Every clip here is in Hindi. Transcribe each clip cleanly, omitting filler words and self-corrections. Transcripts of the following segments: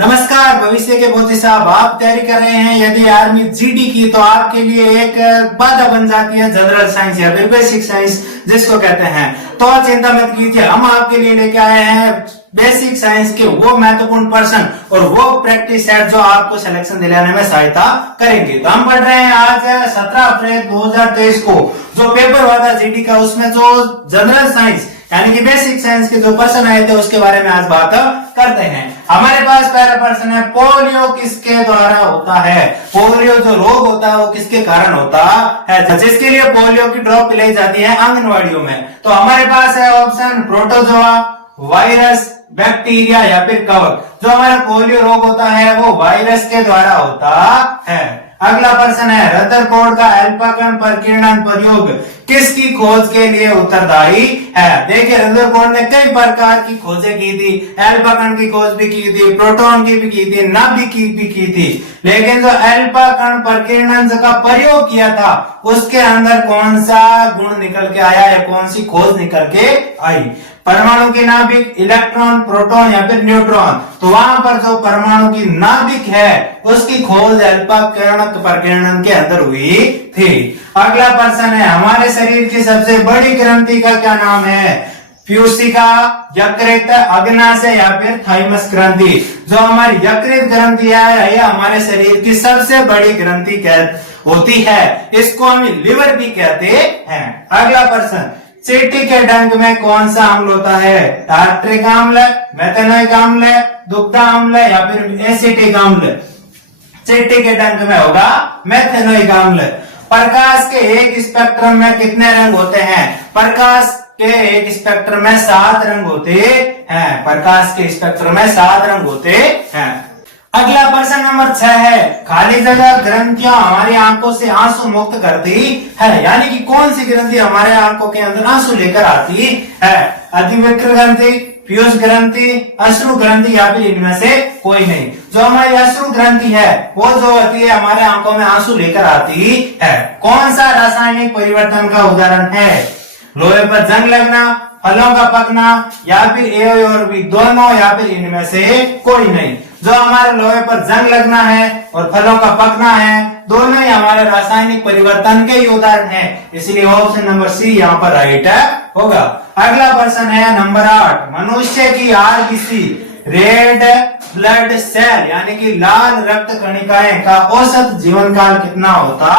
नमस्कार। भविष्य के मोदी साहब, आप तैयारी कर रहे हैं यदि आर्मी जीडी की, तो आपके लिए एक बाधा बन जाती है जनरल साइंस या फिर बेसिक साइंस जिसको कहते हैं। तो चिंता मत कीजिए, हम आपके लिए लेके आए हैं बेसिक साइंस के वो महत्वपूर्ण पर्सन और वो प्रैक्टिस सेट जो आपको सिलेक्शन दिलाने में सहायता करेंगे। तो हम पढ़ रहे हैं आज 17 अप्रैल 2023 को जो पेपर हुआ था जीडी का, उसमें जो जनरल साइंस यानी कि बेसिक साइंस के जो पर्सन आए थे उसके बारे में आज बात करते हैं। हमारे पास पहला पर्सन है, पोलियो किसके द्वारा होता है? पोलियो जो रोग होता है वो किसके कारण होता है, जिसके लिए पोलियो की ड्रॉप पिलाई जाती है आंगनवाड़ियों में? तो हमारे पास है ऑप्शन प्रोटोजोआ, वायरस, बैक्टीरिया या फिर कवक। जो हमारा पोलियो रोग होता है वो वायरस के द्वारा होता है। अगला प्रश्न है, रदरफोर्ड का अल्फा कण प्रकीर्णन प्रयोग किसकी खोज के लिए उत्तरदायी है? देखिए, रदरफोर्ड ने कई प्रकार की खोजें की थी, अल्फा कण की खोज भी की थी, प्रोटॉन की भी की थी, नाभिक की भी की थी, लेकिन जो अल्फा कण प्रकीर्णन का प्रयोग किया था उसके अंदर कौन सा गुण निकल के आया या कौन सी खोज निकल के आई? परमाणु की नाभिक, इलेक्ट्रॉन, प्रोटॉन या फिर न्यूट्रॉन। तो वहां पर जो परमाणु की नाभिक है उसकी खोज अल्फा कण प्रकीर्णन के अंदर हुई थी। अगला प्रश्न है, हमारे शरीर की सबसे बड़ी ग्रंथि का क्या नाम है? प्यूसिका, यकृत, अग्नाशय या फिर थाइमस ग्रंथि। जो हमारी यकृत ग्रंथि है यह हमारे शरीर की सबसे बड़ी ग्रंथि होती है, इसको हम लिवर भी कहते हैं। अगला प्रश्न, चींटी के डंक में कौन सा अम्ल होता है? टार्ट्रिक अम्ल, मेथेनोइक अम्ल, दुग्धा अम्ल या फिर एसिटिक अम्ल? चींटी के डंक में होगा मेथेनोइक अम्ल। प्रकाश के एक स्पेक्ट्रम में कितने रंग होते हैं? प्रकाश के एक स्पेक्ट्रम में 7 रंग होते हैं। प्रकाश के स्पेक्ट्रम में 7 रंग होते हैं। अगला प्रश्न नंबर 6 है, खाली जगह ग्रंथियां हमारी आंखों से आंसू मुक्त करती है, यानी कि कौन सी ग्रंथि हमारे आंखों के अंदर आंसू लेकर आती है? अधिवक्र ग्रंथि, पीयूष ग्रंथि, अश्रु ग्रंथि या फिर इनमें से कोई नहीं। जो हमारी अश्रु ग्रंथि है वो जो होती है हमारे आंखों में आंसू लेकर आती है। कौन सा रासायनिक परिवर्तन का उदाहरण है? लोहे पर जंग लगना, फलों का पकना या फिर ए और बी दोनों या फिर इनमें से कोई नहीं। जो हमारे लोहे पर जंग लगना है और फलों का पकना है दोनों ही हमारे रासायनिक परिवर्तन के ही उदाहरण है, इसलिए ऑप्शन नंबर सी यहाँ पर राइट होगा। अगला प्रश्न है नंबर 8, मनुष्य की आरबीसी रेड ब्लड सेल यानी कि लाल रक्त कणिकाएं का औसत जीवन काल कितना होता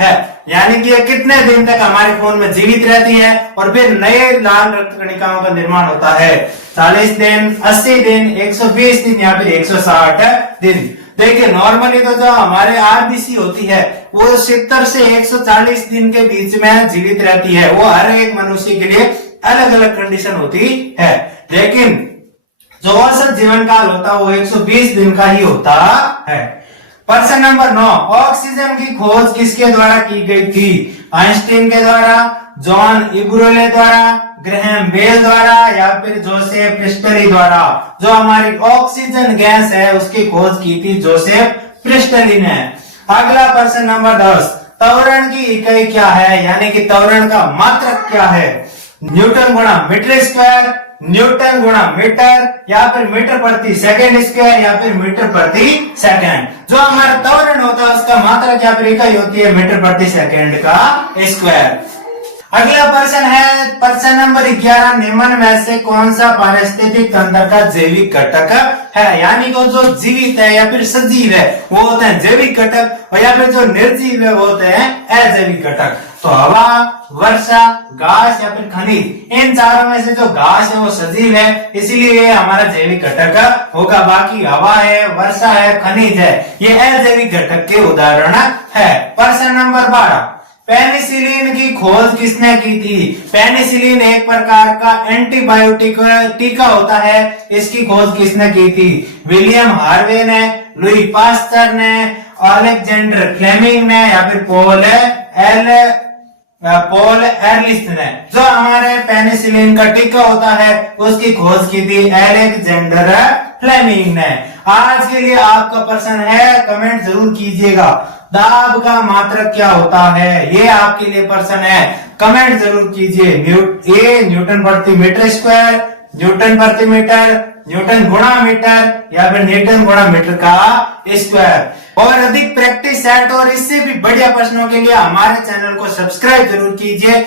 है? यानी कि ये कितने दिन तक हमारे खून में जीवित रहती है और फिर नए लाल रक्त कणिकाओं का निर्माण होता है? 40 दिन, 80 दिन, 120 दिन या फिर 160 दिन? देखिए, नॉर्मली तो जो हमारे आरबीसी होती है वो 70 से 140 दिन के बीच में जीवित रहती है। वो हर एक मनुष्य के लिए अलग अलग कंडीशन होती है, लेकिन जो औसत जीवन काल होता है वो 120 दिन का ही होता है। प्रश्न नंबर 9, ऑक्सीजन की खोज किसके द्वारा की गई थी? आइंस्टीन के द्वारा, जॉन इब्रोले द्वारा, ग्रैहम बेल द्वारा या फिर जोसेफ प्रिस्टली द्वारा? जो हमारी ऑक्सीजन गैस है उसकी खोज की थी जोसेफ प्रिस्टली ने। अगला प्रश्न नंबर 10, त्वरण की इकाई क्या है? यानी कि त्वरण का मात्रक क्या है? न्यूटन गुणा मीटर स्क्वायर, न्यूटन गुणा मीटर या फिर मीटर प्रति सेकंड स्क्वायर या फिर मीटर प्रति सेकंड? जो हमारा त्वरण होता है उसका मात्रक या फिर इकाई होती है मीटर प्रति सेकंड का स्क्वायर। अगला प्रश्न है प्रश्न नंबर 11, निम्न में से कौन सा पारिस्थितिक तंत्र का जैविक घटक है? यानी कि जो जीवित है या फिर सजीव है वो होते हैं जैविक घटक और या फिर जो निर्जीव है वो होते हैं अजैविक घटक। तो हवा, वर्षा, घास या फिर खनिज, इन चारों में से जो घास है वो सजीव है, इसीलिए ये हमारा जैविक घटक होगा। बाकी हवा है, वर्षा है, खनिज है, ये अजैविक घटक के उदाहरण है। प्रश्न नंबर 12, पेनिसिलिन की खोज किसने की थी? पेनिसिलिन एक प्रकार का एंटीबायोटिक टीका होता है, इसकी खोज किसने की थी? विलियम हार्वे ने, लुई पास्चर ने, अलेक्जेंडर फ्लेमिंग ने या फिर पॉल एरलिस्ट ने? जो हमारे पेनिसिलिन का टीका होता है उसकी खोज की थी अलेक्जेंडर फ्लेमिंग ने। आज के लिए आपका प्रश्न है, कमेंट जरूर कीजिएगा, दाब का मात्रक क्या होता है? ये आपके लिए प्रश्न है, कमेंट जरूर कीजिए। ए न्यूटन प्रति मीटर स्क्वायर, न्यूटन प्रति मीटर, न्यूटन गुणा मीटर या फिर न्यूटन गुणा मीटर का स्क्वायर। और अधिक प्रैक्टिस सेट और इससे भी बढ़िया प्रश्नों के लिए हमारे चैनल को सब्सक्राइब जरूर कीजिए।